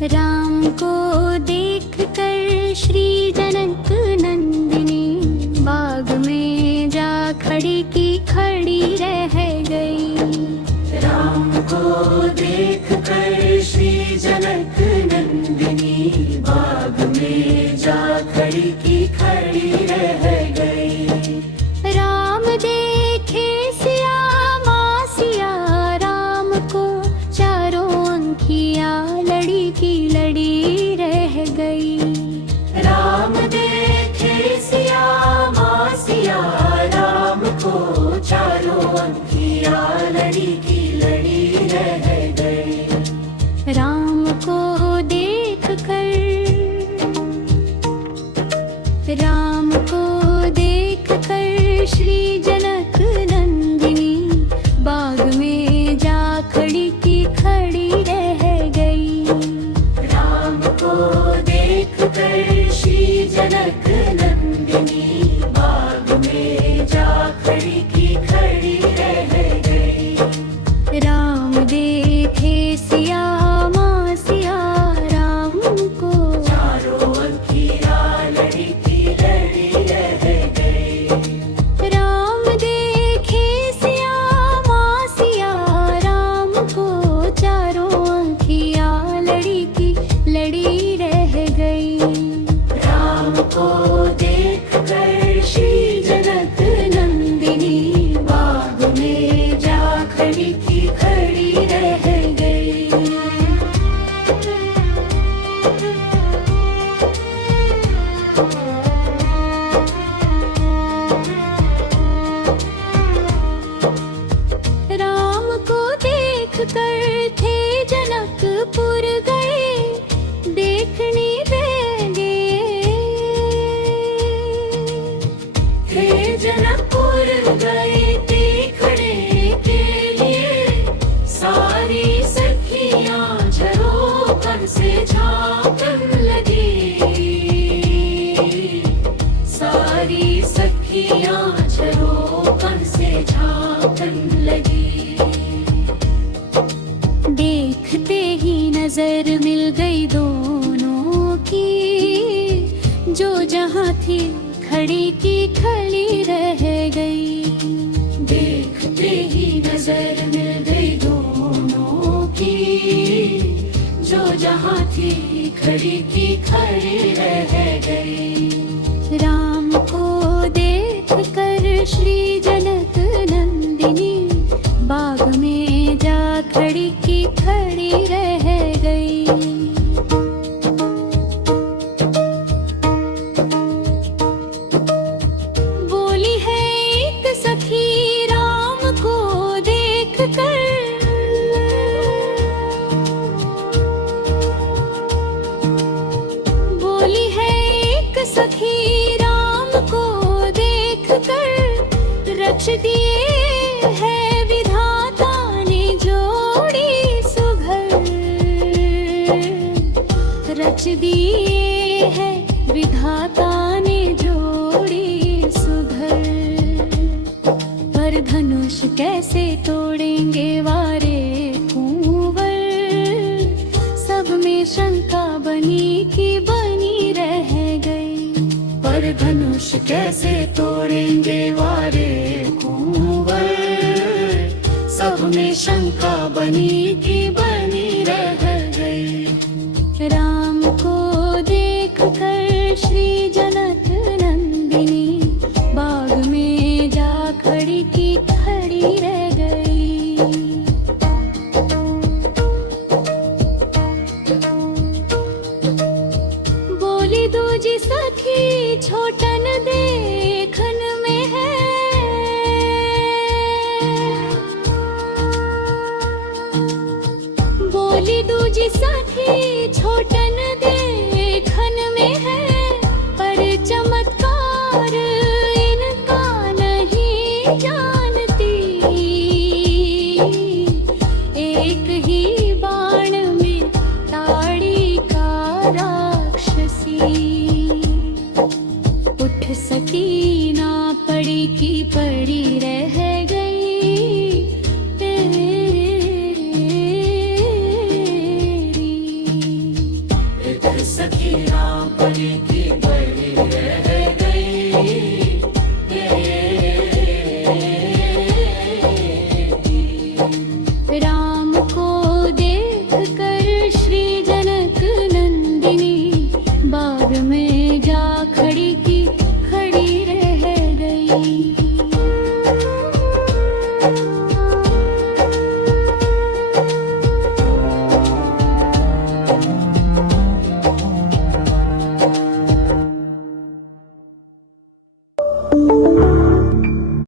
राम को देख कर श्री जनक नंदिनी बाग में जा खड़ी की खड़ी रह गई। राम को देख कर श्री जनक नंदिनी बाग में जा खड़ी की खड़ी रह गई। राम देखे सिया माँ सिया राम को चारों अंखिया लड़ी की लड़ी रह गई। राम देखे सिया माँ सिया राम को चारों अंखिया लड़ी की लड़ी रह गई। राम को देख कर श्री जनक नंदिनी बाग में जा खड़ी की खड़ी रह गई। राम को देख कर श्री जनक नंदिनी बाग में जा खड़ी की खड़ी रह गई। राम देखे सिया माँ सिया राम को चारों अंखिया लड़ी की लड़ी रह गई। राम देखे सिया माँ सिया राम को चारों अंखिया लड़ी की लड़ी रह गई। राम को देख कर श्री जनक नंदिनी बाग में जा खड़ी की खड़ी रह गई। राम को देख कर थे जनकपुर गए देखने बेगे। हे जनकपुर गए देखने के लिए सारी सखियां झरोखन से झांकन लगी। सारी सखियां झरोखन से झांकन लगी। देखते ही नजर मिल गई दोनों की जो जहाँ थी खड़ी की खड़ी रह गई। देखते ही नजर मिल गई दोनों की जो जहाँ थी खड़ी की खड़ी रह गई। राम को देख कर श्री जनक नंदिनी बाग में जा खड़ी की खड़ी रह गई। बोली है एक सखी राम को देख कर बोली है एक सखी राम को देख कर रच दिए है विधाता ने जोड़ी सुघर। रच दिए है विधाता ने जोड़ी सुघर। पर धनुष कैसे तोड़ेंगे वारे कुंवर सब में शंका बनी की बनी रह गई। पर धनुष कैसे तोड़ेंगे वारे कुंवर सब में शंका बनी की बनी रह गई। राम को देख कर श्री जनक नंदिनी बाग में जा खड़ी की खड़ी रह गई। बोली दूजी सखी छोटन देखन में है। बोली दूजी सखी छोटन